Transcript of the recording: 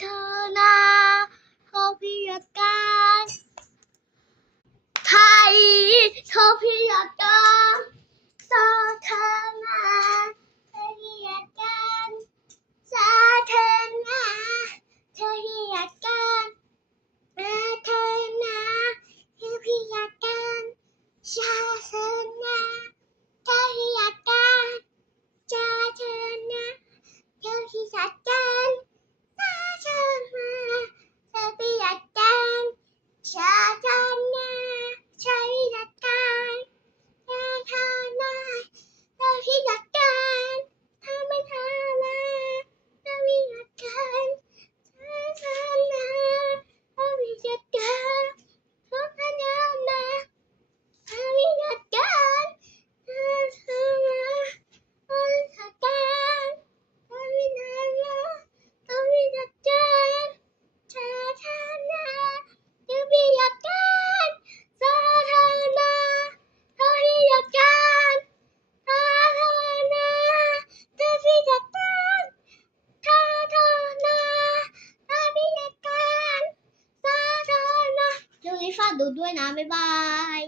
เธอนาโทษพิยาการไทยโทษพิยาการสาธารณะเธอพิยาการสาธารณะเธอพิยาการสาธารณะเธอพิยาการสาธารณะเธอพิยาการสาธารณะเธอพิยาการสาธารณะเธอพิยาการสาธารณะใช้หลักการสาธารณะเธอพิยาการธรรมทานาเธอพิยาการสาธารณะเธอพิยาการสาธารณะเธอพิยาการสาธารณะเธอพิยาการเธอพิยาการเธอพิยาการสาธารณะเธอพิยาการสาธารณะเธอพิยาการสาธารณะเธอพิยาการสาธารณะเธอพิยาการสาธารณะช่วยฝากดูด้วยนะบ๊ายบาย